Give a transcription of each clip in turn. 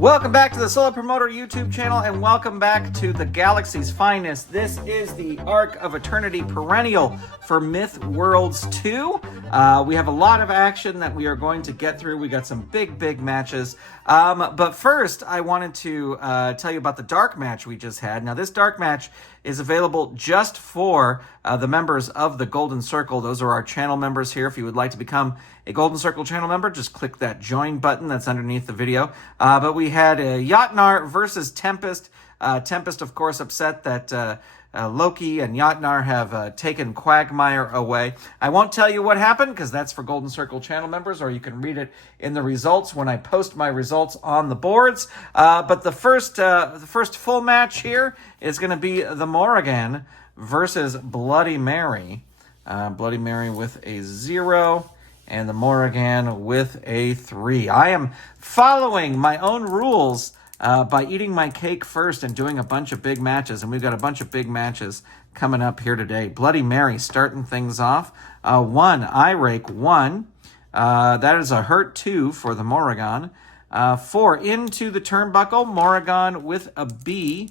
Welcome back to the Solo Promoter YouTube channel, and welcome back to the Galaxy's Finest. This is the Arc of Eternity Perennial for Myth Worlds 2. We have a lot of action that we are going to get through. We got some big matches. But first, I wanted to tell you about the dark match we just had. Now, this dark match is available just for the members of the Golden Circle. Those are our channel members here. If you would like to become a Golden Circle channel member, just click that join button that's underneath the video. But we had Jotnar versus Tempest. Tempest, of course, upset that Loki and Jotnar have taken Quagmire away. I won't tell you what happened because that's for Golden Circle channel members, or you can read it in the results when I post my results on the boards. But the first full match here is going to be the Mouragan versus Bloody Mary. Bloody Mary with a 0. And the Mouragan with a 3. I am following my own rules by eating my cake first and doing a bunch of big matches. And we've got a bunch of big matches coming up here today. Bloody Mary starting things off. 1, I rake 1. That is a hurt 2 for the Mouragan. 4, into the turnbuckle. Mouragan with a B.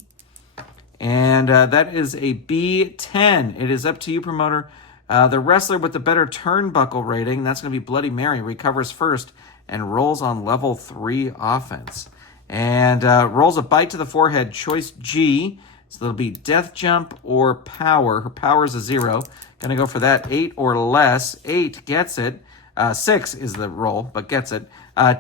And that is a B10. It is up to you, promoter. The wrestler with the better turnbuckle rating, that's going to be Bloody Mary, recovers first and rolls on level 3 offense. And rolls a bite to the forehead, choice G. So it'll be death jump or power. Her power is a 0. Going to go for that 8 or less. 8 gets it. 6 is the roll, but gets it.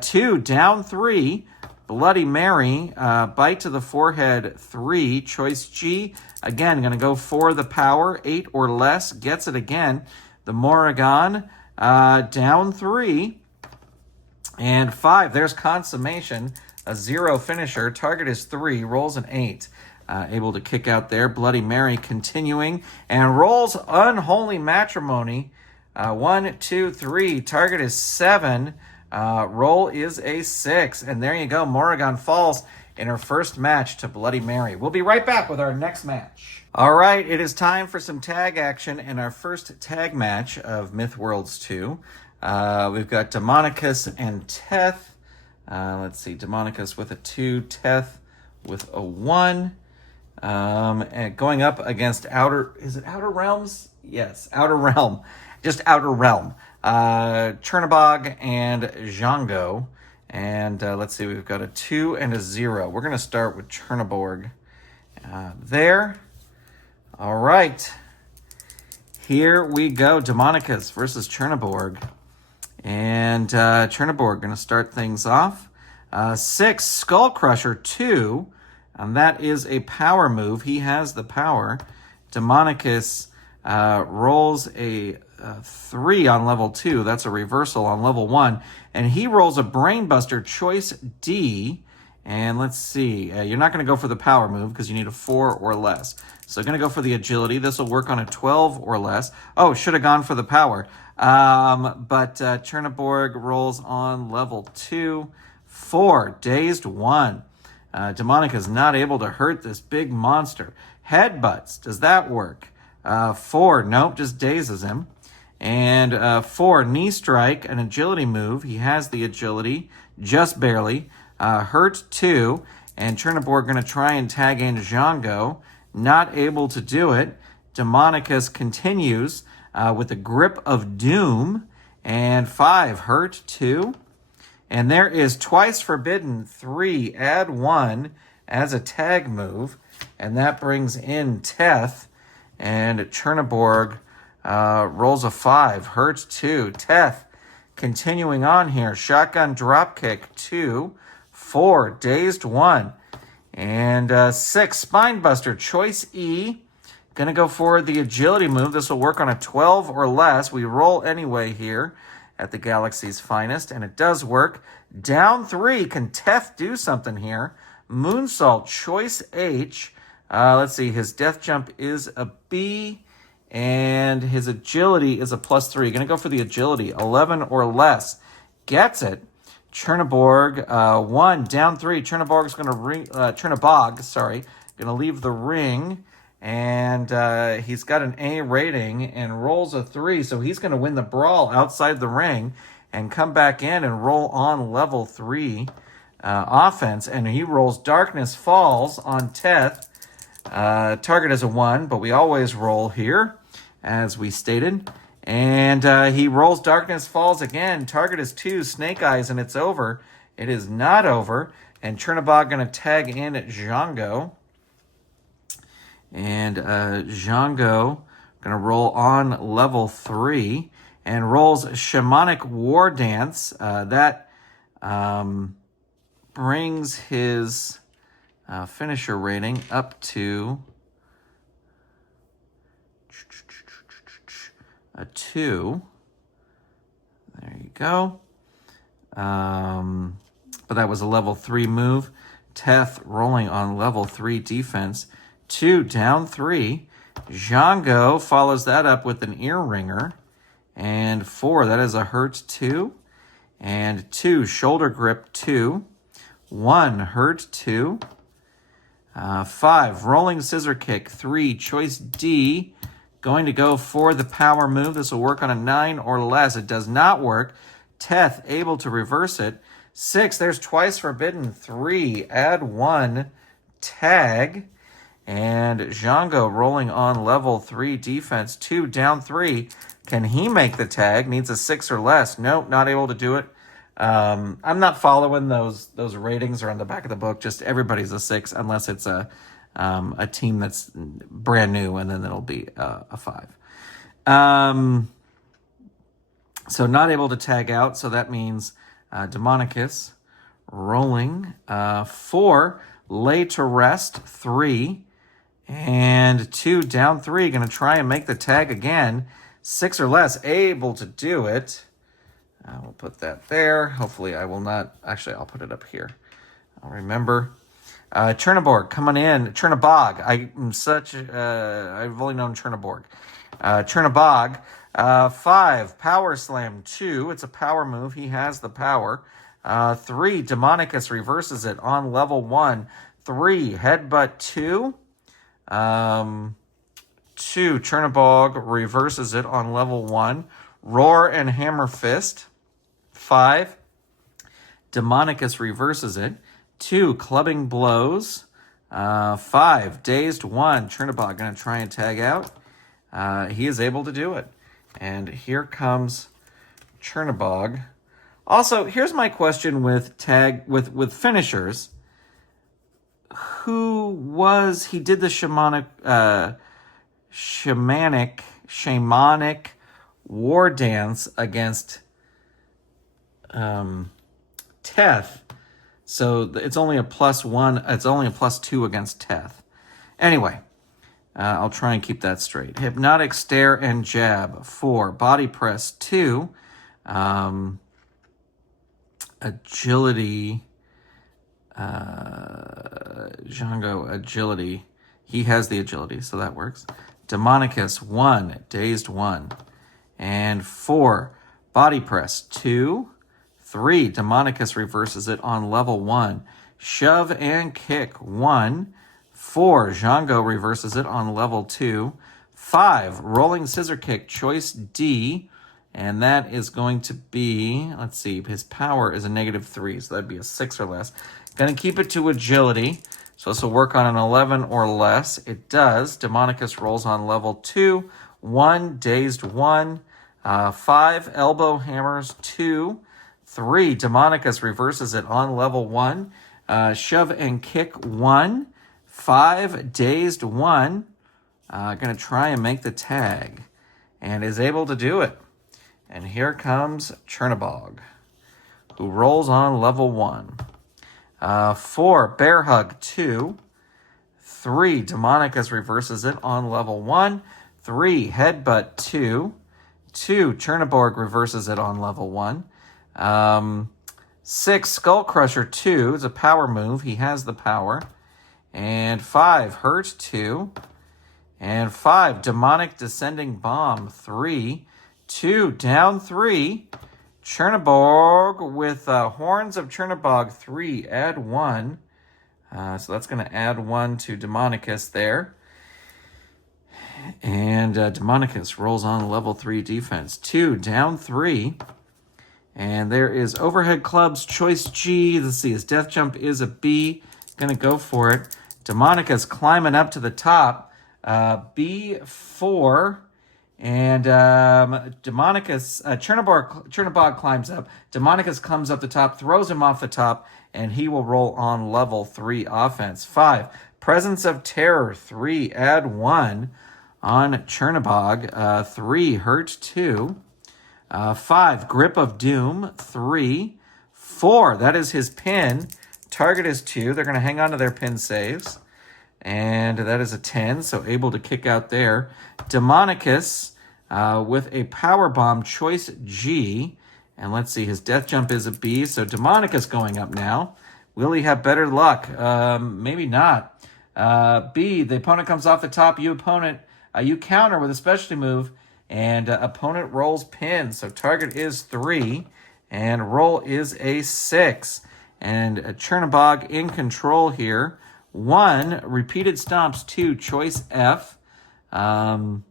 2, down 3. Bloody Mary, bite to the forehead, 3, choice G. Again, going to go for the power, 8 or less, gets it again. The Mouragan, down 3. And 5, there's consummation, a 0 finisher. Target is 3, rolls an 8. Able to kick out there. Bloody Mary continuing and rolls unholy matrimony. 1, 2, 3, target is 7. Roll is a 6, and there you go. Mouragan falls in her first match to Bloody Mary. We'll be right back with our next match. All right, it is time for some tag action in our first tag match of Myth Worlds 2. We've got Demonicus and Teth. Let's see, Demonicus with a 2, Teth with a 1. And going up against Outer Realms? Yes, Outer Realm. Just Outer Realm. Chernabog and Django. And let's see, we've got a 2 and a 0. We're going to start with Chernabog there. All right. Here we go. Demonicus versus Chernabog. And Chernabog going to start things off. 6, Skull Crusher 2. And that is a power move. He has the power. Demonicus rolls a 3 on level 2. That's a reversal on level 1. And he rolls a Brainbuster, choice D. And let's see. You're not going to go for the power move because you need a 4 or less. So going to go for the agility. This will work on a 12 or less. Oh, should have gone for the power. But Chernabog rolls on level 2. 4, dazed 1. Demonic is not able to hurt this big monster. Headbutts. Does that work? 4, nope, just dazes him. And 4, knee strike, an agility move. He has the agility, just barely. Hurt 2, and Chernabog going to try and tag in Django. Not able to do it. Demonicus continues with the grip of doom. And 5, hurt 2. And there is twice forbidden 3, add 1 as a tag move. And that brings in Teth. And Chernabog rolls a 5, hurts 2. Teth continuing on here. Shotgun dropkick 2. 4, dazed 1. And 6, Spinebuster, choice E. Gonna go for the agility move. This will work on a 12 or less. We roll anyway here at the Galaxy's Finest, and it does work. Down 3, can Teth do something here? Moonsault, choice H. Let's see, his death jump is a B, and his agility is a +3. Going to go for the agility, 11 or less. Gets it. Chernabog, 1, down 3. Chernabog's going to going to leave the ring, and he's got an A rating and rolls a 3, so he's going to win the brawl outside the ring and come back in and roll on level 3. offense, and he rolls Darkness Falls on Teth. Target is a 1, but we always roll here, as we stated. And he rolls Darkness Falls again. Target is 2, Snake Eyes, and it's over. It is not over. And Chernobog going to tag in at Django. And Django going to roll on level 3 and rolls Shamanic War Dance. That brings his finisher rating up to a 2. There you go. But that was a level 3 move. Teth rolling on level 3 defense. 2 down 3. Django follows that up with an Ear Ringer. And 4, that is a hurt 2. And 2, shoulder grip 2. 1, hurt 2. 5, rolling scissor kick 3, choice D. Going to go for the power move. This will work on a 9 or less. It does not work. Teth able to reverse it. 6, there's twice forbidden. 3, add 1, tag. And Django rolling on level 3 defense. 2 down 3. Can he make the tag? Needs a 6 or less. Nope, not able to do it. I'm not following those ratings are on the back of the book. Just everybody's a 6 unless it's a team that's brand new, and then it'll be a 5. So not able to tag out. So that means Demonicus rolling 4, lay to rest 3, and 2 down 3. Going to try and make the tag again. 6 or less, able to do it. We'll put that there. Hopefully I will not. Actually, I'll put it up here. I'll remember. Chernoborg coming in. Chernobog. I've only known Chernoborg. Chernobog. 5, Power Slam 2. It's a power move. He has the power. 3, Demonicus reverses it on level 1. 3, Headbutt 2. 2, Chernobog reverses it on level 1. Roar and Hammer Fist. 5, Demonicus reverses it. 2, Clubbing Blows. 5, Dazed 1. Chernobog going to try and tag out. He is able to do it. And here comes Chernobog. Also, here's my question with finishers. He did the shamanic war dance against Teth. So it's only a +1. It's only a +2 against Teth. Anyway, I'll try and keep that straight. Hypnotic Stare and Jab 4. Body Press 2. Agility. Django Agility. He has the agility, so that works. Demonicus 1. Dazed 1. And 4. Body Press 2. 3, Demonicus reverses it on level 1. Shove and Kick 1. 4, Django reverses it on level 2. 5, Rolling Scissor Kick, choice D. And that is going to be, let's see, his power is a -3, so that'd be a 6 or less. Going to keep it to agility. So this will work on an 11 or less. It does. Demonicus rolls on level 2. 1, Dazed 1. 5, Elbow Hammers 2. 3, Demonicus reverses it on level 1. Shove and Kick 1. 5, Dazed 1. Going to try and make the tag. And is able to do it. And here comes Chernobog, who rolls on level 1. 4, Bear Hug 2. 3, Demonicus reverses it on level 1. 3, Headbutt 2. 2, Chernobog reverses it on level 1. 6, Skull Crusher 2. It's a power move. He has the power. And 5, Hurt 2. And 5, Demonic Descending Bomb 3. 2, down 3. Chernobog with Horns of Chernobog 3. Add 1. So that's going to add 1 to Demonicus there. And Demonicus rolls on level 3 defense. 2, down 3. And there is overhead clubs, choice G. Let's see, his death jump is a B. Gonna go for it. Demonica's climbing up to the top. B4. And Demonica's, Chernobog climbs up. Demonica's comes up the top, throws him off the top, and he will roll on level 3 offense. 5. Presence of Terror, 3. Add 1 on Chernobog. 3. Hurt 2. 5. Grip of Doom, 3. 4. That is his pin. Target is 2. They're going to hang on to their pin saves. And that is a 10, so able to kick out there. Demonicus with a power bomb, choice G. And let's see, his death jump is a B, so Demonicus going up now. Will he have better luck? Maybe not. B, the opponent comes off the top. You counter with a specialty move, and opponent rolls pin. So target is 3, and roll is a 6. And Chernobog in control here. 1, repeated stomps. 2, choice F. Not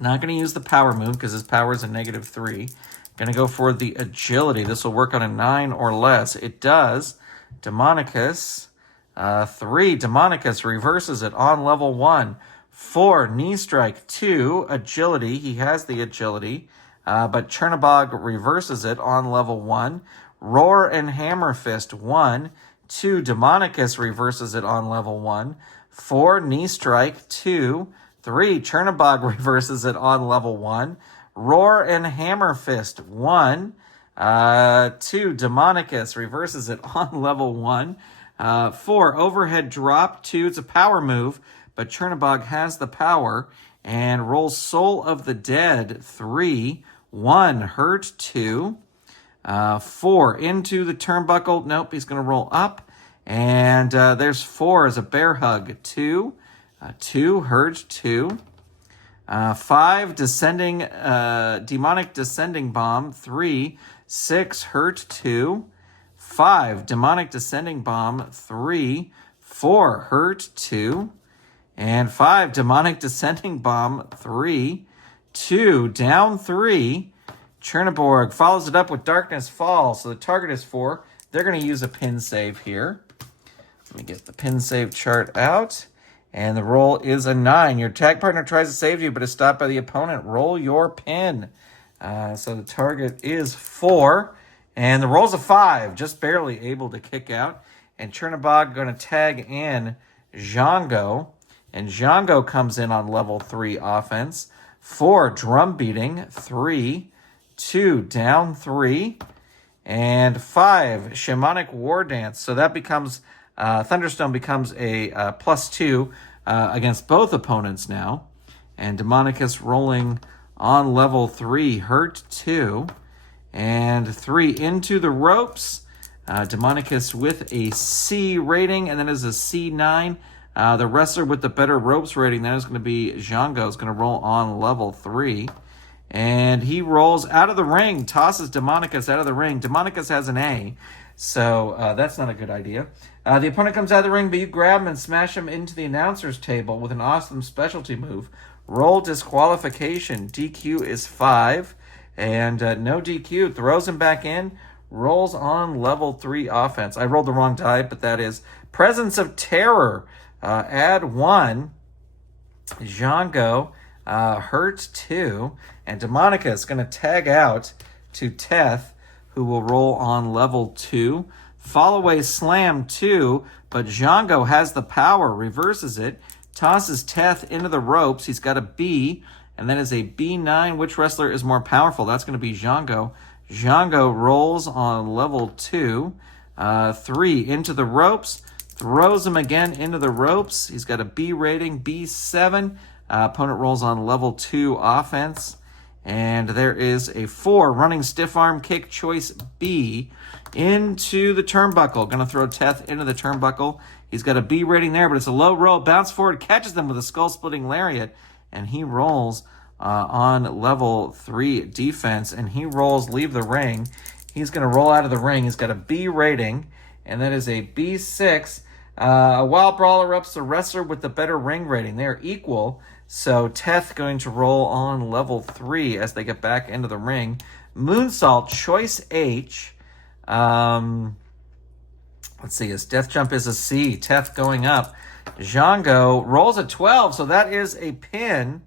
going to use the power move because his power is a -3. Going to go for the agility. This will work on a 9 or less. It does. Demonicus. 3, Demonicus reverses it on level 1. 4, knee strike. 2, agility. He has the agility. But Chernobog reverses it on level 1. Roar and Hammer Fist. 1. 2, Demonicus reverses it on level 1. 4, knee strike. 2. 3, Chernobog reverses it on level 1. Roar and Hammer Fist. 1. 2, Demonicus reverses it on level 1. 4, overhead drop. 2, it's a power move, but Chernobog has the power and rolls Soul of the Dead. 3. 1, hurt. 2. 4, into the turnbuckle. Nope, he's going to roll up. And there's 4 as a bear hug. 2. 2, hurt. 2. 5, descending, demonic descending bomb. 3. 6, hurt. 2. 5, demonic descending bomb. 3. 4, hurt. 2. And 5, demonic descending bomb. 3. 2, down 3. Chernobog follows it up with Darkness Fall, so the target is 4. They're going to use a pin save here. Let me get the pin save chart out. And the roll is a 9. Your tag partner tries to save you, but is stopped by the opponent. Roll your pin. So the target is 4. And the roll's a 5, just barely able to kick out. And Chernobog going to tag in Django. And Django comes in on level 3 offense. 4, drum beating. 3. 2, down 3, and 5, Shamanic War Dance. So that becomes, Thunderstone becomes a +2 against both opponents now. And Demonicus rolling on level 3, hurt 2, and 3, into the ropes. Demonicus with a C rating, and then is a C9. The wrestler with the better ropes rating, that is going to be Django, is going to roll on level 3. And he rolls out of the ring, tosses Demonicus out of the ring. Demonicus has an A, so that's not a good idea. The opponent comes out of the ring, but you grab him and smash him into the announcer's table with an awesome specialty move. Roll disqualification. DQ is 5, and no DQ. Throws him back in, rolls on level 3 offense. I rolled the wrong die, but that is Presence of Terror. Add 1. Django. Hurt 2, and Demonica is going to tag out to Teth, who will roll on level 2. Fall away slam 2, but Django has the power, reverses it, tosses Teth into the ropes. He's got a B, and that is a B9. Which wrestler is more powerful? That's going to be Django. Django rolls on level 2. 3, into the ropes, throws him again into the ropes. He's got a B rating, B7. Opponent rolls on level 2 offense. And there is a 4, running stiff arm kick, choice B, into the turnbuckle. Going to throw Teth into the turnbuckle. He's got a B rating there, but it's a low roll. Bounce forward, catches them with a skull-splitting lariat. And he rolls on level 3 defense. And he rolls leave the ring. He's going to roll out of the ring. He's got a B rating, and that is a B6. A wild brawler ups the wrestler with the better ring rating. They are equal. So Teth going to roll on level 3 as they get back into the ring. Moonsault, choice H. Let's see, his death jump is a C. Teth going up. Django rolls a 12, so that is a pin.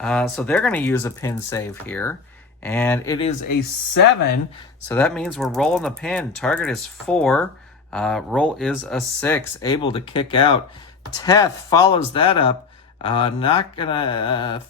So they're going to use a pin save here. And it is a 7, so that means we're rolling the pin. Target is 4. Roll is a 6. Able to kick out. Teth follows that up. Not gonna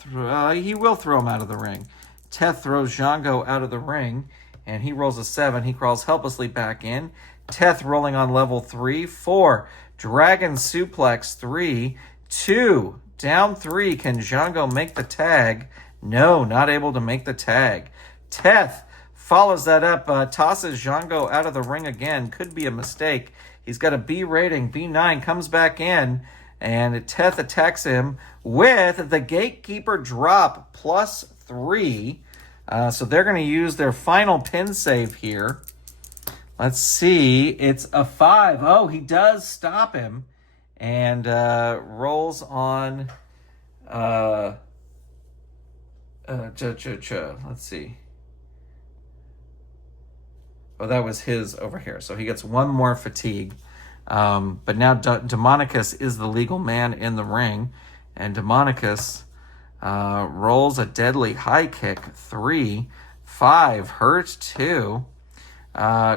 he will throw him out of the ring. Teth throws Django out of the ring, and he rolls a 7. He crawls helplessly back in. Teth rolling on level 3. 4. Dragon suplex. 3. 2. Down 3. Can Django make the tag? No, not able to make the tag. Teth follows that up, tosses Django out of the ring again. Could be a mistake. He's got a B rating. B9 comes back in, and Teth attacks him with the Gatekeeper drop plus 3. So they're going to use their final pin save here. Let's see. It's a 5. Oh, he does stop him, and rolls on... let's see. Oh, that was his over here. So he gets one more fatigue. But now Demonicus is the legal man in the ring. And Demonicus rolls a deadly high kick. 3. 5. Hurt 2.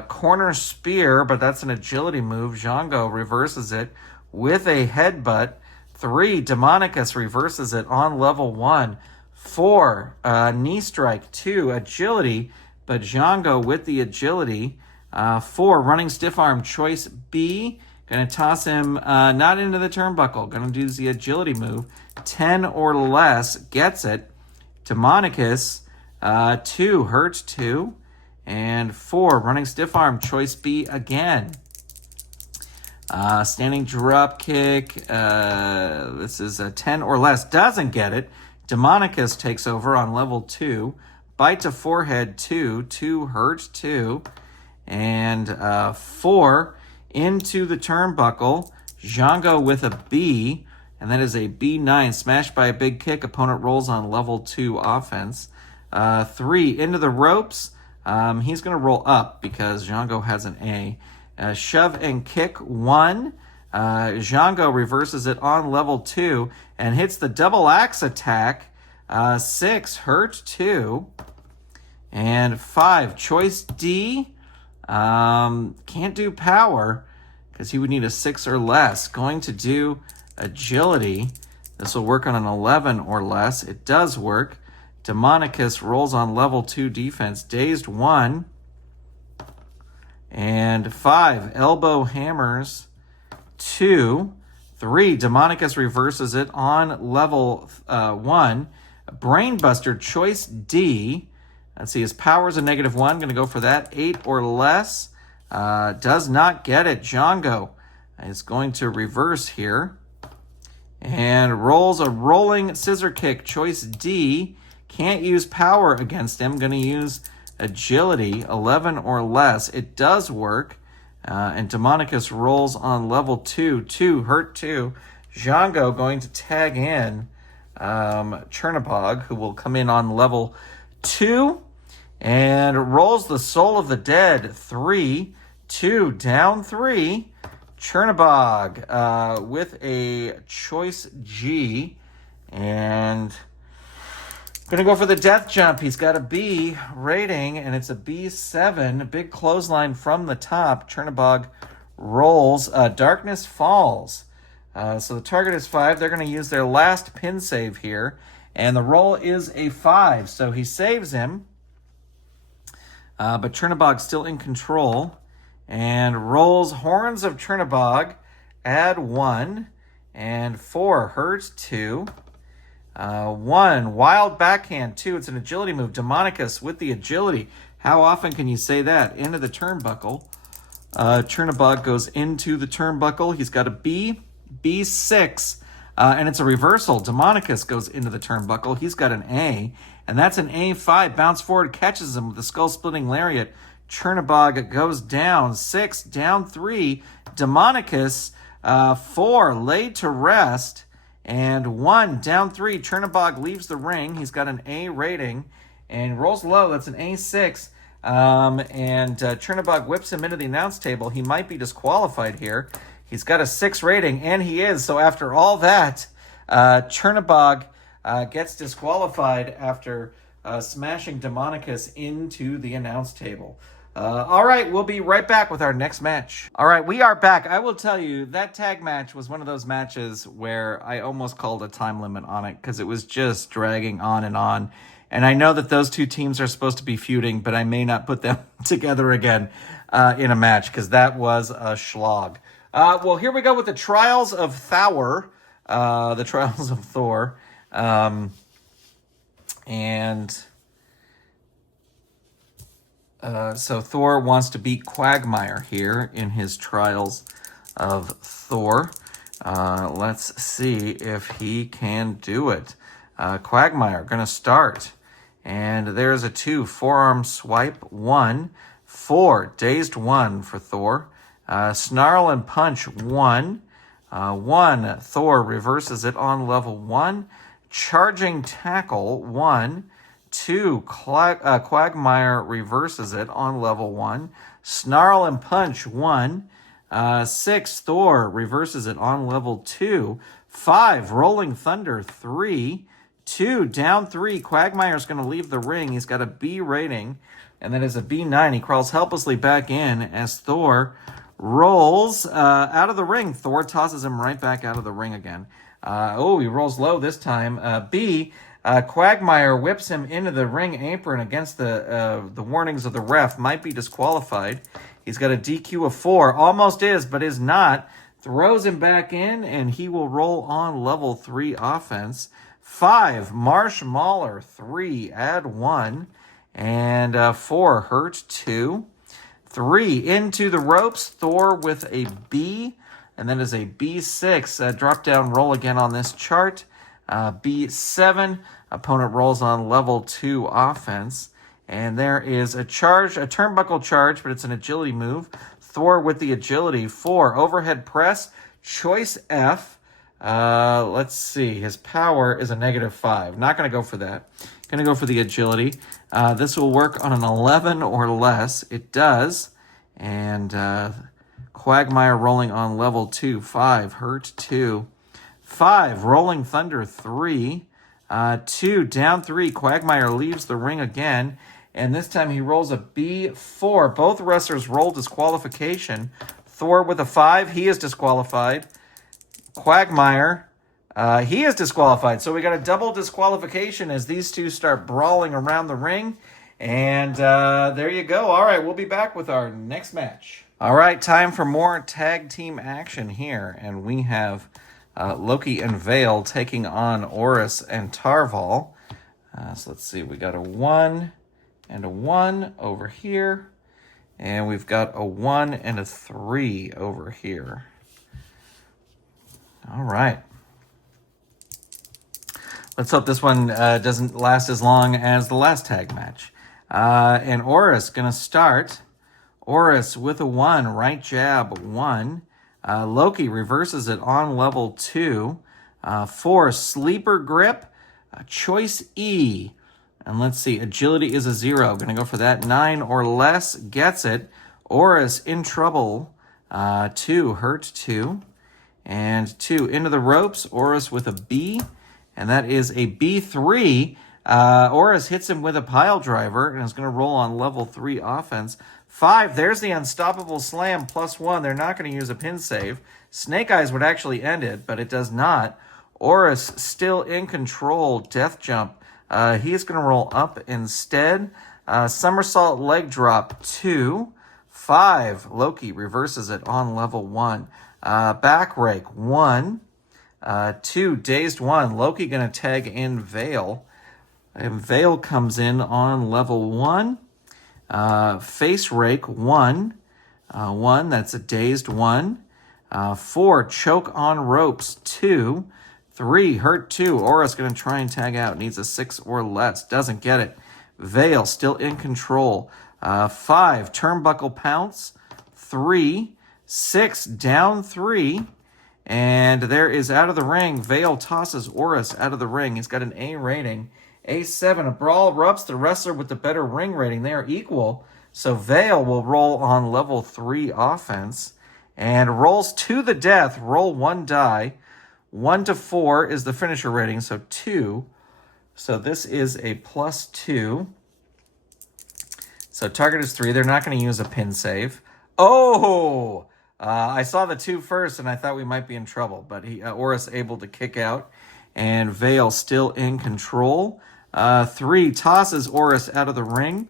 Corner spear, but that's an agility move. Django reverses it with a headbutt. 3. Demonicus reverses it on level 1. 4, knee strike. 2, agility, but Django with the agility. 4, running stiff arm, choice B. Going to toss him not into the turnbuckle. Going to do the agility move. 10 or less, gets it. Demonicus, 2, hurts 2. And 4, running stiff arm, choice B again. Standing drop kick. This is a 10 or less, doesn't get it. Demonicus takes over on level 2. Bite to forehead, 2. 2 hurts 2. And 4 into the turnbuckle. Django with a B. And that is a B9. Smashed by a big kick. Opponent rolls on level 2 offense. 3 into the ropes. He's going to roll up because Django has an A. Shove and kick. 1. Django reverses it on level 2 and hits the double axe attack. 6, hurt 2. And 5, choice D. Can't do power because he would need a 6 or less. Going to do agility. This will work on an 11 or less. It does work. Demonicus rolls on level 2 defense. Dazed 1. And 5, elbow hammers. 2. 3, Demonicus reverses it on level 1. Brainbuster, choice D. Let's see, his power is a -1. Going to go for that. 8 or less. Does not get it. Django is going to reverse here. And rolls a rolling scissor kick, choice D. Can't use power against him. Going to use agility, 11 or less. It does work. And Demonicus rolls on level 2. 2, hurt 2. Django going to tag in Chernabog, who will come in on level 2. And rolls the Soul of the Dead. 3, 2, down 3. Chernabog with a choice G. And going to go for the death jump. He's got a B rating, and it's a B7. A big clothesline from the top. Chernabog rolls. Darkness falls. So the target is 5. They're going to use their last pin save here. And the roll is a 5. So he saves him. But Chernabog's still in control. And rolls Horns of Chernabog. Add 1. And 4 hurts 2. 1, wild backhand. 2, it's an agility move. Demonicus with the agility. How often can you say that? Into the turnbuckle. Chernabog goes into the turnbuckle. He's got a B, B6, and it's a reversal. Demonicus goes into the turnbuckle. He's got an A, and that's an A5. Bounce forward, catches him with the skull-splitting lariat. Chernabog goes down. 6, down 3. Demonicus, 4, laid to rest. And 1, down 3. Chernabog leaves the ring. He's got an A rating. and rolls low. That's an A6. And Chernobog whips him into the announce table. He might be disqualified here. He's got a 6 rating, and he is. So after all that, Chernobog gets disqualified after smashing Demonicus into the announce table. All right, we'll be right back with our next match. All right, we are back. I will tell you, that tag match was one of those matches where I almost called a time limit on it because it was just dragging on and on. And I know that those two teams are supposed to be feuding, but I may not put them together again in a match because that was a slog. Well, here we go with the Trials of Thour. The Trials of Thour. So Thour wants to beat Quagmire here in his Trials of Thour. Let's see if he can do it. Quagmire going to start. And there's a 2, forearm swipe, 1, 4, dazed 1 for Thour. Snarl and punch, 1. 1, Thour reverses it on level 1. Charging tackle, 1. 2, Quagmire reverses it on level 1. Snarl and punch, 1. 6, Thour reverses it on level 2. 5, Rolling Thunder, 3. 2, down 3. Quagmire's going to leave the ring. He's got a B rating, and that is a B9. He crawls helplessly back in as Thour rolls out of the ring. Thour tosses him right back out of the ring again. He rolls low this time. B, Quagmire whips him into the ring apron against the warnings of the ref. Might be disqualified. He's got a DQ of 4. Almost is, but is not. Throws him back in, and he will roll on level 3 offense. 5, Marsh Mauler, 3, add 1. And 4, hurt 2. 3, into the ropes. Thour with a B. And then is a B6. Drop down roll again on this chart. B7. Opponent rolls on level 2 offense. And there is a charge, a turnbuckle charge, but it's an agility move. Thour with the agility. 4, overhead press. Choice F. Let's see. His power is a -5. Not going to go for that. Going to go for the agility. This will work on an 11 or less. It does. And Quagmire rolling on level 2. 5, hurt 2. 5, Rolling Thunder, 3. 2, down 3. Quagmire leaves the ring again. And this time he rolls a B4. Both wrestlers roll disqualification. Thour with a 5. He is disqualified. Quagmire, he is disqualified. So we got a double disqualification as these two start brawling around the ring. And there you go. All right, we'll be back with our next match. All right, time for more tag team action here. And we have Loki and Vale taking on Oris and Tarval. So let's see. We got a 1 and a 1 over here. And we've got a 1 and a 3 over here. All right. Let's hope this one doesn't last as long as the last tag match. And Oris going to start. Oris with a 1, right jab, 1. Loki reverses it on level 2. 4, sleeper grip, choice E. And let's see, agility is a 0. Going to go for that. 9 or less, gets it. Oris in trouble. 2, hurt 2. And 2, into the ropes. Oris with a B. And that is a B3. Oris hits him with a pile driver and is going to roll on level 3 offense. 5, there's the unstoppable slam, +1. They're not going to use a pin save. Snake Eyes would actually end it, but it does not. Oris still in control. Death jump. He's going to roll up instead. Somersault leg drop, 2. 5, Loki reverses it on level 1. Back rake, 1. 2, dazed 1. Loki going to tag in Vale. And Vale comes in on level 1. Face rake, 1. 1, that's a dazed 1. 4, choke on ropes, 2. 3, hurt 2. Aura's going to try and tag out. Needs a 6 or less. Doesn't get it. Vale still in control. 5, turnbuckle pounce. 3. 6, down 3. And there is out of the ring. Vale tosses Oris out of the ring. He's got an A rating. A7. A brawl erupts. The wrestler with the better ring rating. They are equal. So Veil will roll on level 3 offense. And rolls to the death. Roll 1 die. 1 to 4 is the finisher rating, so 2. So this is a +2. So target is 3. They're not going to use a pin save. Oh! I saw the 2 first, and I thought we might be in trouble. But Oris able to kick out. And Veil still in control. 3 tosses Oris out of the ring.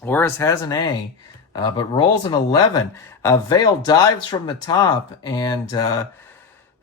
Oris has an A, but rolls an 11. Veil dives from the top and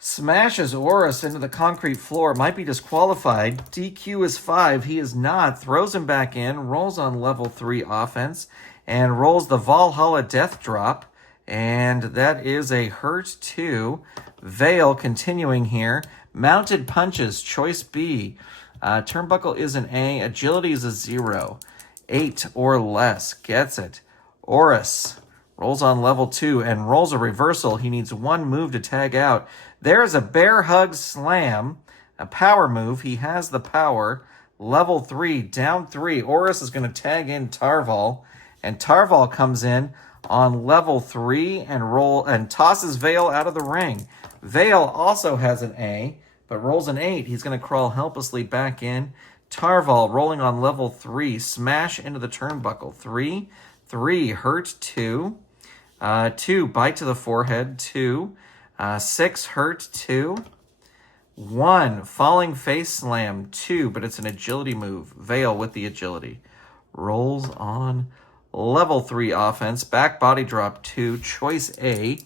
smashes Oris into the concrete floor. Might be disqualified. DQ is 5. He is not. Throws him back in. Rolls on level 3 offense. And rolls the Valhalla Death Drop. And that is a hurt 2. Veil continuing here. Mounted punches. Choice B. Turnbuckle is an A. Agility is a 0. 8 or less. Gets it. Oris rolls on level 2 and rolls a reversal. He needs 1 move to tag out. There's a bear hug slam. A power move. He has the power. Level 3. Down 3. Oris is going to tag in Tarval. And Tarval comes in on level 3 and tosses Veil out of the ring. Veil also has an A, but rolls an 8. He's going to crawl helplessly back in. Tarval rolling on level 3. Smash into the turnbuckle. 3. 3. Hurt 2. 2. Bite to the forehead. 2. 6. Hurt 2. 1. Falling face slam. 2. But it's an agility move. Veil with the agility. Rolls on level 3 offense. Back body drop 2. Choice A.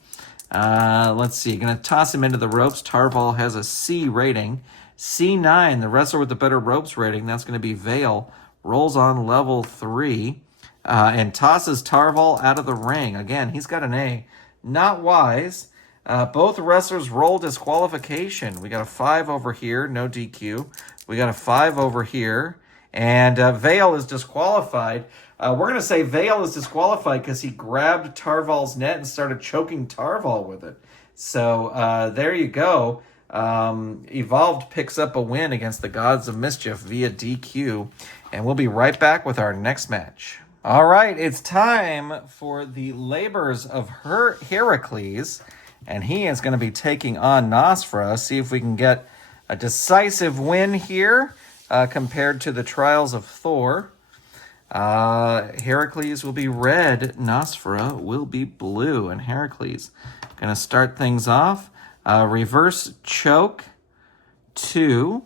Let's see. Going to toss him into the ropes. Tarval has a C rating. C9, the wrestler with the better ropes rating, that's going to be Veil, rolls on level 3 and tosses Tarval out of the ring. Again, he's got an A. Not wise. Both wrestlers roll disqualification. We got a 5 over here, no DQ. We got a 5 over here, and Veil is disqualified. We're going to say Veil is disqualified because he grabbed Tarval's net and started choking Tarval with it. So there you go. Evolved picks up a win against the Gods of Mischief via DQ, and we'll be right back with our next match. All right, it's time for the labors of Heracles, and he is going to be taking on Nosfera. See if we can get a decisive win here compared to the trials of Thour. Heracles will be red, Nosfera will be blue, and Heracles going to start things off. Reverse choke 2.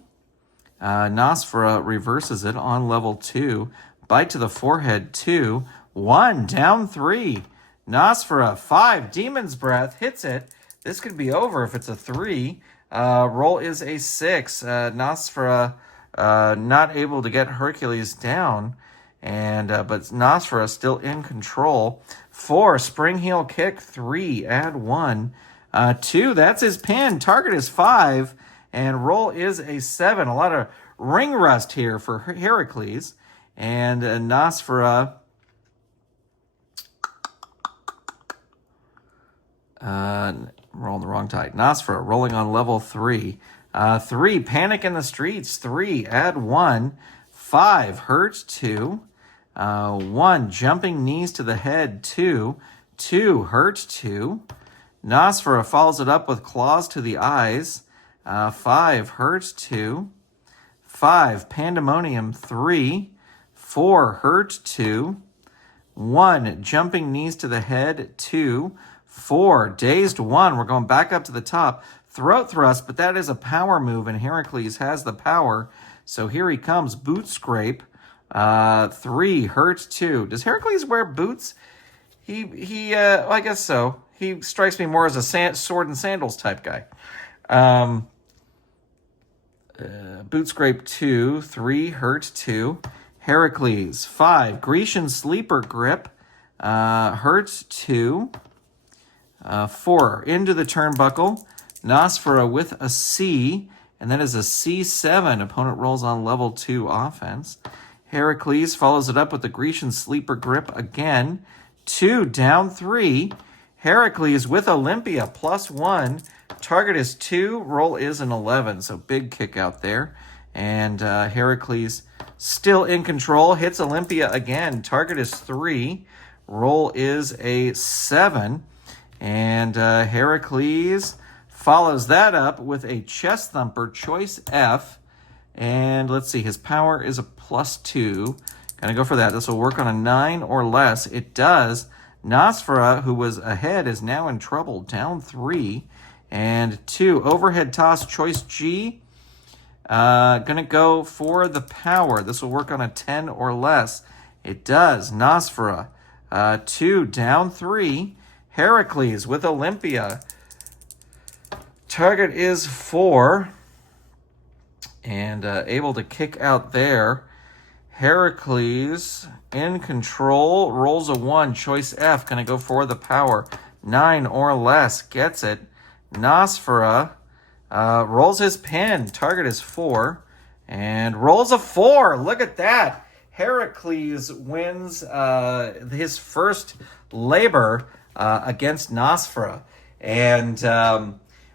Nosfera reverses it on level 2. Bite to the forehead 2. 1 down 3. Nosfera 5. Demon's Breath hits it. This could be over if it's a 3. Roll is a 6. Nosfera not able to get Hercules down, and but Nosfera still in control. 4 spring heel kick 3. Add 1. 2, that's his pin. Target is 5, and roll is a 7. A lot of ring rust here for Heracles. And Nosfera rolling the wrong tide. Nosfera rolling on level 3. 3, panic in the streets. 3, add 1. 5, hurt 2. 1, jumping knees to the head. 2, hurt 2. Nosfera follows it up with claws to the eyes. 5, hurt 2. 5, pandemonium 3. 4, hurt 2. 1, jumping knees to the head. 2. 4, dazed 1. We're going back up to the top. Throat thrust, but that is a power move, and Heracles has the power. So here he comes. Boot scrape. 3, hurt 2. Does Heracles wear boots? Well, I guess so. He strikes me more as a sword and sandals type guy. Boot scrape 2. 3, hurt 2. Heracles 5, Grecian sleeper grip. Hurt 2. 4, into the turnbuckle. Nosfera with a C, and that is a C7. Opponent rolls on level 2 offense. Heracles follows it up with the Grecian sleeper grip again. 2, down 3. Heracles with Olympia, +1. Target is 2. Roll is an 11, so big kick out there. And Heracles still in control. Hits Olympia again. Target is 3. Roll is a 7. And Heracles follows that up with a chest thumper, choice F. And let's see, his power is a +2. Gonna go for that. This will work on a 9 or less. It does. Nosfera, who was ahead, is now in trouble. Down 3. And 2. Overhead toss, choice G. Gonna go for the power. This will work on a 10 or less. It does. Nosfera. 2. Down 3. Heracles with Olympia. Target is 4. And able to kick out there. Heracles in control. Rolls a 1. Choice F. Gonna go for the power. 9 or less. Gets it. Nosfera rolls his pin. Target is 4. And rolls a 4. Look at that. Heracles wins his first labor against Nosfera. And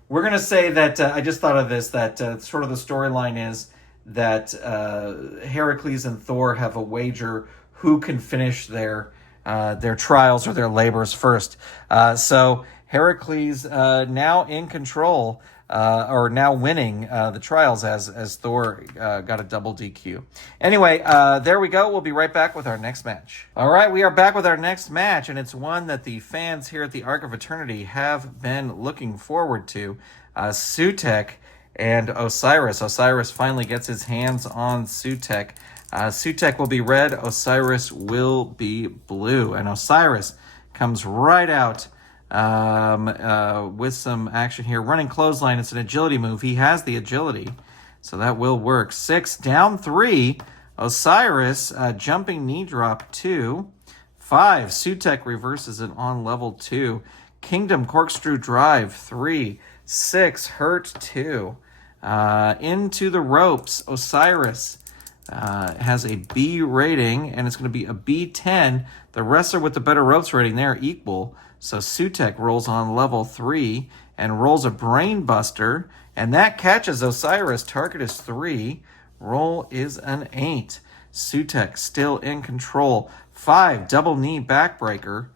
we're going to say that, I just thought of this, that sort of the storyline is that Heracles and Thour have a wager who can finish their trials or their labors first. So Heracles now in control, or now winning the trials as Thour got a double DQ. Anyway, there we go. We'll be right back with our next match. All right, we are back with our next match, and it's one that the fans here at the Arc of Eternity have been looking forward to. Sutek and Osiris. Osiris finally gets his hands on Sutek. Sutek will be red, Osiris will be blue. And Osiris comes right out with some action here. Running clothesline, it's an agility move. He has the agility, so that will work. 6, down 3. Osiris, jumping knee drop 2. 5, Sutek reverses it on level 2. Kingdom corkscrew drive 3. 6, hurt 2. Into the ropes, Osiris has a B rating, and it's going to be a B10. The wrestler with the better ropes rating, they're equal. So Sutek rolls on level 3 and rolls a brain buster, and that catches Osiris. Target is 3. Roll is an 8. Sutek still in control. 5, double knee backbreaker.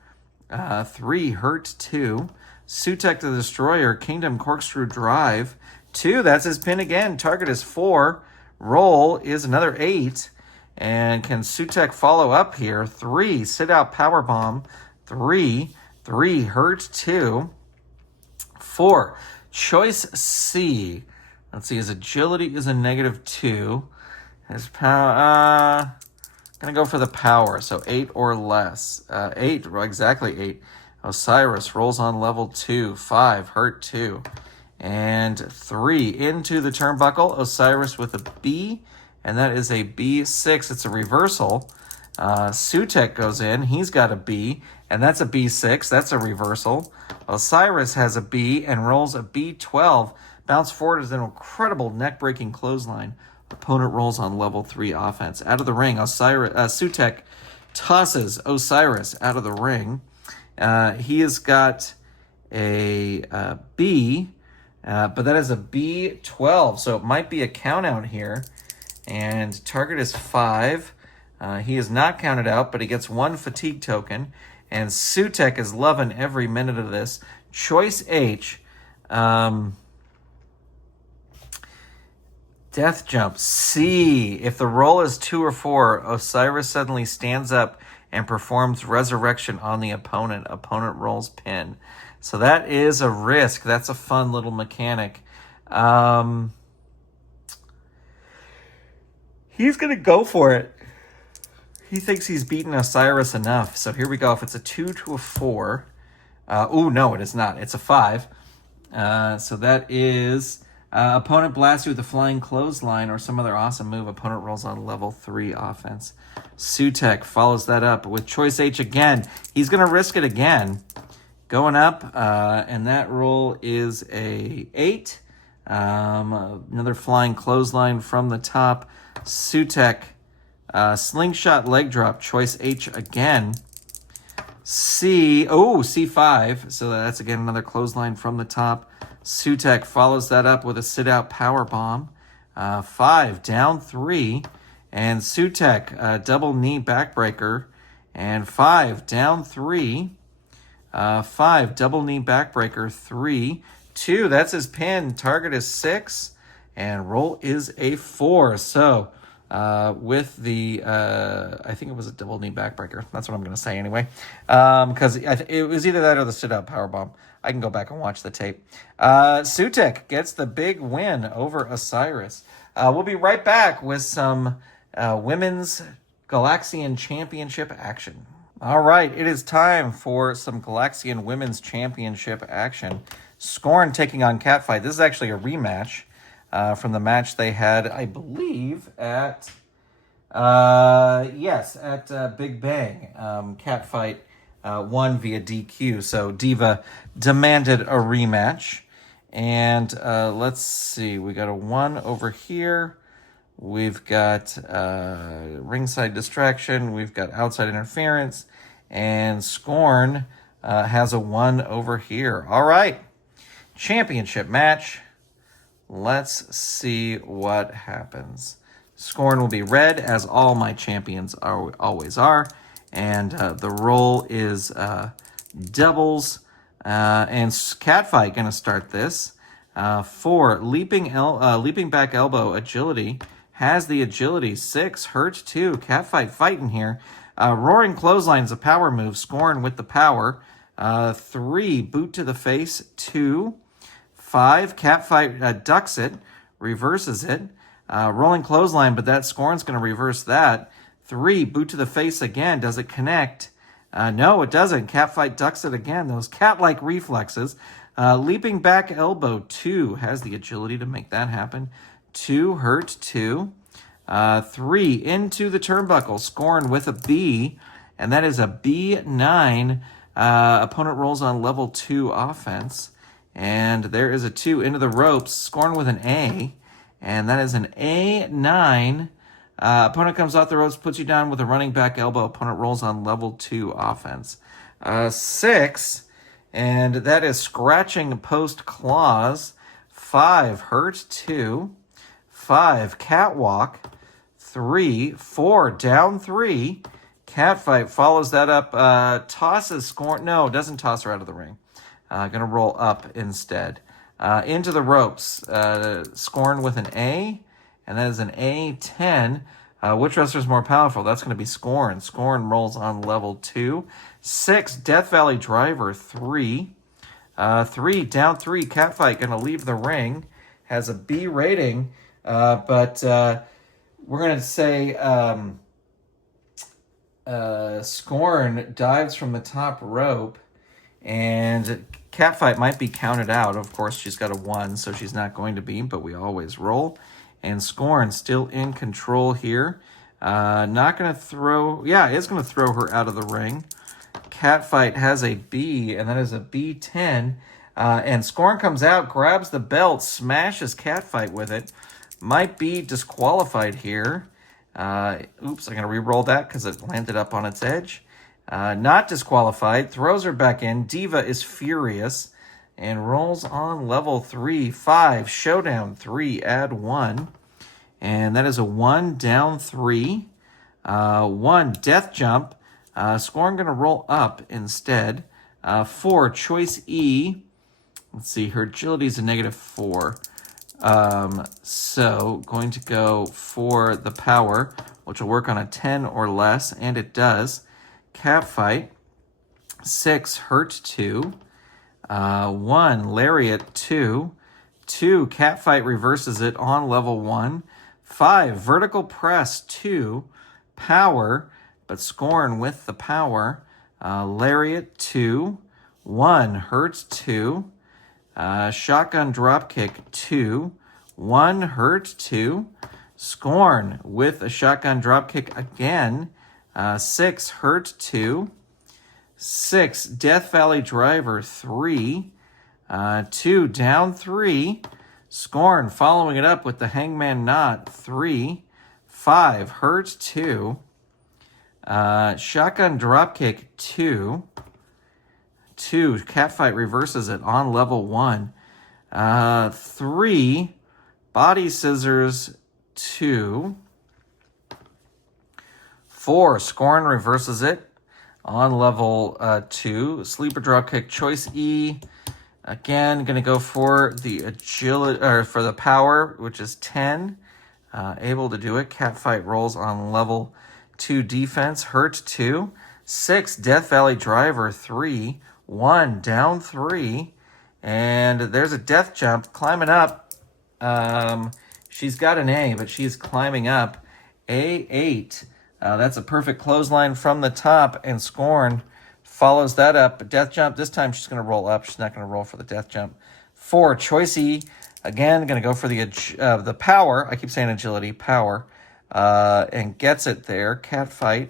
3, hurt 2. Sutek the Destroyer, Kingdom corkscrew drive. 2, that's his pin again. Target is 4. Roll is another 8. And can Sutek follow up here? 3, sit out powerbomb. 3, hurt 2. 4, choice C. Let's see, his agility is a -2. His power, gonna go for the power, so 8 or less. 8, exactly 8. Osiris rolls on level 2. 5, hurt 2. And 3, into the turnbuckle. Osiris with a B, and that is a B6. It's a reversal. Sutek goes in. He's got a B, and that's a B6. That's a reversal. Osiris has a B and rolls a B12. Bounce forward is an incredible neck-breaking clothesline. Opponent rolls on level 3 offense. Out of the ring, Sutek tosses Osiris out of the ring. He has got a B, but that is a B12, so it might be a count out here. And target is 5. He is not counted out, but he gets 1 fatigue token. And Sutek is loving every minute of this. Choice H. Death jump. C. If the roll is 2 or 4, Osiris suddenly stands up and performs resurrection on the opponent. Opponent rolls pin. So that is a risk. That's a fun little mechanic. He's going to go for it. He thinks he's beaten Osiris enough. So here we go. If it's a 2 to a 4. No, it is not. It's a 5. So that is... opponent blasts you with a flying clothesline or some other awesome move. Opponent rolls on level 3 offense. Sutek follows that up with choice H again. He's going to risk it again. Going up, and that roll is a 8. Another flying clothesline from the top. Sutek, slingshot leg drop. Choice H again. C5. So that's again another clothesline from the top. Sutek follows that up with a sit-out power bomb. 5, down 3. And Sutek, double knee backbreaker. And 5, down 3. 5, double knee backbreaker, 3, 2. That's his pin. Target is 6. And roll is a 4. So with the, I think it was a double knee backbreaker. That's what I'm going to say anyway. Because it was either that or the sit-up powerbomb. I can go back and watch the tape. Sutek gets the big win over Osiris. We'll be right back with some women's Galaxian Championship action. All right, it is time for some Galaxian Women's Championship action. Scorn taking on Catfight. This is actually a rematch from the match they had, I believe, at Big Bang. Catfight won via DQ, so Diva demanded a rematch. And let's see, we got a 1 over here. We've got ringside distraction. We've got outside interference. And Scorn has a 1 over here. All right. Championship match. Let's see what happens. Scorn will be red, as all my champions always are. And the roll is doubles. And Catfight going to start this. 4, leaping back elbow, agility. Has the agility. 6, hurt 2. Catfight fighting here. Roaring clothesline is a power move. Scorn with the power. 3, boot to the face. 2. 5, Catfight ducks it. Reverses it. Rolling clothesline, but that Scorn's going to reverse that. 3, boot to the face again. Does it connect? No, it doesn't. Catfight ducks it again. Those cat-like reflexes. Leaping back elbow. 2, has the agility to make that happen. 2, hurt 2. 3, into the turnbuckle. Scorn with a B, and that is a B9. Opponent rolls on level 2 offense. And there is a 2 into the ropes. Scorn with an A, and that is an A9. Opponent comes off the ropes, puts you down with a running back elbow. Opponent rolls on level 2 offense. 6, and that is scratching post claws. 5, hurt 2. 5, catwalk. 3, 4, down 3. Catfight follows that up, tosses Scorn. No, doesn't toss her out of the ring. Going to roll up instead. Into the ropes. Scorn with an A, and that is an A10. Which wrestler's more powerful? That's going to be Scorn. Scorn rolls on level 2. 6, Death Valley Driver. 3. 3, down 3. Catfight going to leave the ring. Has a B rating, but we're going to say Scorn dives from the top rope, and Catfight might be counted out. Of course, she's got a 1, so she's not going to be, but we always roll. And Scorn still in control here. Not going to throw... Yeah, is going to throw her out of the ring. Catfight has a B, and that is a B10. And Scorn comes out, grabs the belt, smashes Catfight with it. Might be disqualified here. Oops, I'm going to re-roll that because it landed up on its edge. Not disqualified. Throws her back in. Diva is furious and rolls on level 3. 5, showdown 3, add 1. And that is a 1, down 3. 1, death jump. Scorn going to roll up instead. 4, choice E. Let's see, her agility is a -4. So going to go for the power, which will work on a 10 or less, and it does. Catfight. 6, hurt 2. 1, lariat 2. 2, Catfight reverses it on level 1. 5, vertical press 2. Power, but Scorn with the power. Lariat 2. 1, hurt 2. Shotgun dropkick 2. 1, hurt 2. Scorn with a shotgun dropkick again. 6, hurt 2. 6, Death Valley Driver 3. 2, down 3. Scorn following it up with the Hangman Knot 3. 5, hurt 2. Shotgun dropkick 2. 2, Catfight reverses it on level 1. 3, Body Scissors, 2. 4, Scorn reverses it on level 2. Sleeper draw kick, choice E. Again, going to go for the agility, or for the power, which is 10. Able to do it. Catfight rolls on level 2 defense, hurt 2. 6, Death Valley Driver, 3. 1, down 3. And there's a death jump, climbing up. She's got an A, but she's climbing up. A8. That's a perfect clothesline from the top, and Scorn follows that up. Death jump, this time she's going to roll up. She's not going to roll for the death jump. 4, choice E. Again, going to go for the power. I keep saying agility, power. And gets it there. Catfight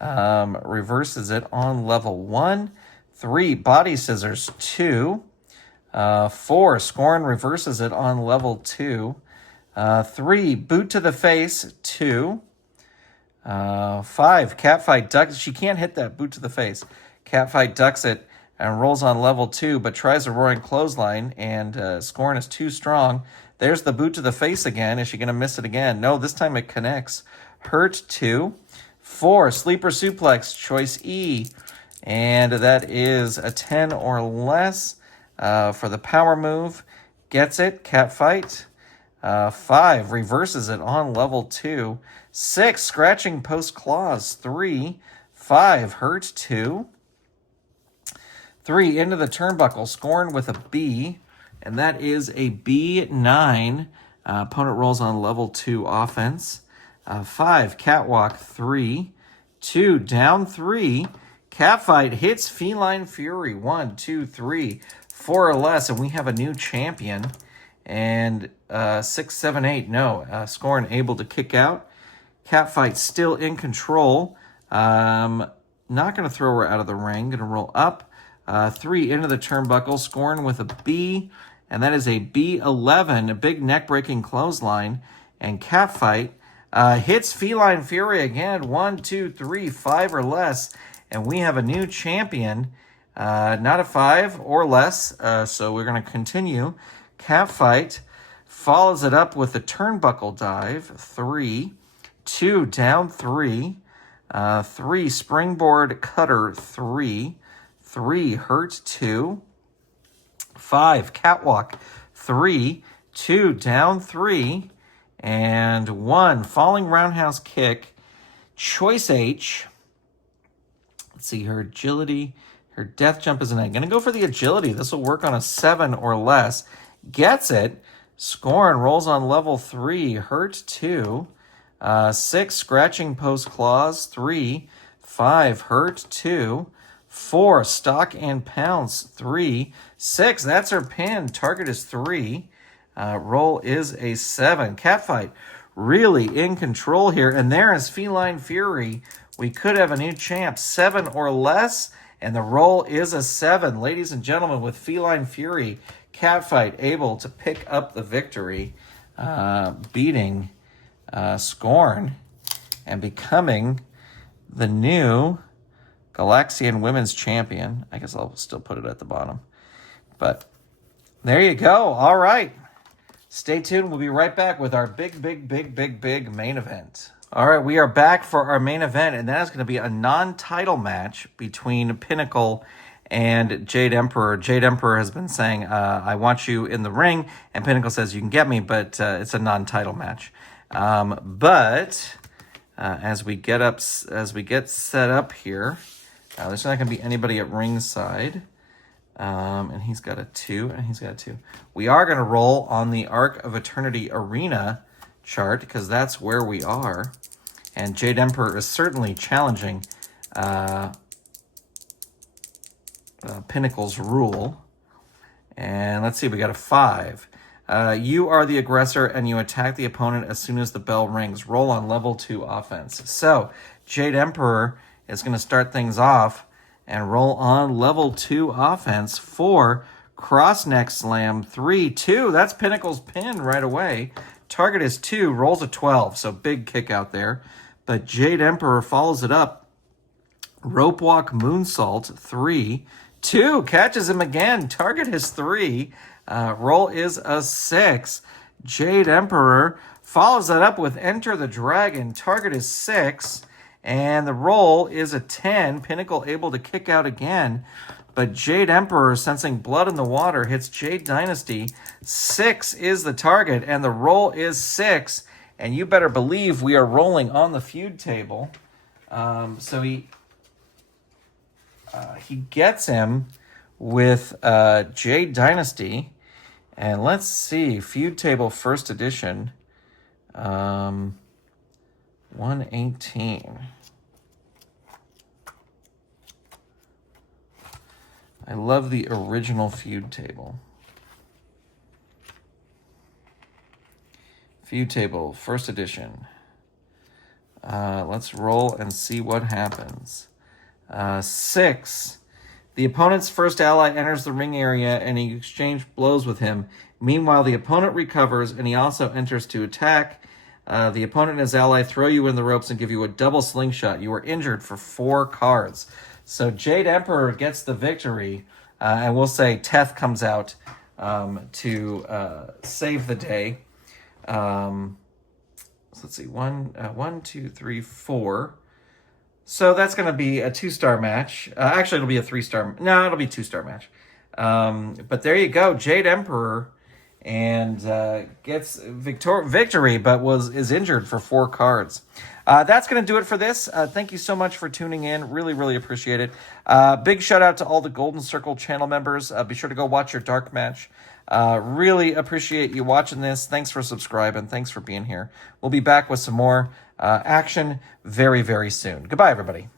reverses it on level 1. 3, Body Scissors, 2. 4, Scorn reverses it on level 2. 3, Boot to the Face, 2. 5, Catfight ducks. She can't hit that boot to the face. Catfight ducks it and rolls on level 2, but tries a roaring clothesline, and Scorn is too strong. There's the boot to the face again. Is she going to miss it again? No, this time it connects. Hurt 2. 4, Sleeper Suplex, choice E. And that is a 10 or less for the power move. Gets it. Catfight. 5, reverses it on level 2. 6, Scratching Post Claws, 3. 5, hurt 2. 3, into the turnbuckle, Scorn with a B, and that is a B9. Opponent rolls on level 2 offense. 5, Catwalk, 3. 2, down 3. Catfight hits Feline Fury, 1, 2, 3. 4 or less, and we have a new champion. And 6, 7, 8, no. Scorn able to kick out. Catfight still in control. Not going to throw her out of the ring. Going to roll up. 3, into the turnbuckle. Scorn with a B. And that is a B11. A big neck-breaking clothesline. And Catfight hits Feline Fury again. 1, 2, 3, 5 or less. And we have a new champion. Not a 5 or less. So we're going to continue. Catfight follows it up with a turnbuckle dive. 3. 2, down 3. 3, springboard cutter, 3. 3, hurt 2. 5, catwalk, 3. 2, down 3. And 1, falling roundhouse kick, choice H. Let's see, her agility, her death jump is an A. Going to go for the agility. This will work on a 7 or less. Gets it. Scorn rolls on level 3, hurt 2. 6, scratching post claws, 3. 5, hurt 2. 4, stock and pounce, 3. 6, that's her pin. Target is 3. Roll is a 7. Catfight really in control here. And there is Feline Fury. We could have a new champ, 7 or less. And the roll is a 7. Ladies and gentlemen, with Feline Fury, Catfight able to pick up the victory, beating Scorn and becoming the new Galaxian Women's Champion. I guess I'll still put it at the bottom. But there you go. All right. Stay tuned. We'll be right back with our big main event. All right, we are back for our main event, and that is going to be a non-title match between Pinnacle and Jade Emperor. Jade Emperor has been saying, I want you in the ring, and Pinnacle says, you can get me, but it's a non-title match. But as we get set up here, there's not going to be anybody at ringside. And he's got a 2, and he's got a 2. We are going to roll on the Arc of Eternity Arena chart, because that's where we are. And Jade Emperor is certainly challenging Pinnacle's rule. And let's see, we got a 5. You are the aggressor, and you attack the opponent as soon as the bell rings. Roll on level 2 offense. So Jade Emperor is going to start things off and roll on level 2 offense. 4, cross neck slam. 3, 2. That's Pinnacle's pin right away. Target is 2, rolls a 12, so big kick out there. But Jade Emperor follows it up. Rope walk moonsault, 3, 2, catches him again. Target is 3. Roll is a 6. Jade Emperor follows that up with Enter the Dragon. Target is 6, and the roll is a 10. Pinnacle able to kick out again, but Jade Emperor, sensing blood in the water, hits Jade Dynasty. 6 is the target, and the roll is 6. And you better believe we are rolling on the feud table. So he gets him with Jade Dynasty. And let's see, feud table first edition, 118. I love the original feud table. Feud table, first edition. Let's roll and see what happens. 6. The opponent's first ally enters the ring area and you exchange blows with him. Meanwhile, the opponent recovers and he also enters to attack. The opponent and his ally throw you in the ropes and give you a double slingshot. You are injured for 4 cards. So Jade Emperor gets the victory. And we'll say Teth comes out to save the day. So let's see, 1, 2, 3, 4. So that's going to be a 2-star match. Actually, it'll be a 3-star. No, it'll be a 2-star match. But there you go, Jade Emperor, and gets victory, but is injured for 4 cards. That's going to do it for this. Thank you so much for tuning in. Really, really appreciate it. Big shout out to all the Golden Circle channel members. Be sure to go watch your Dark Match. Really appreciate you watching this. Thanks for subscribing. Thanks for being here. We'll be back with some more action very, very soon. Goodbye, everybody.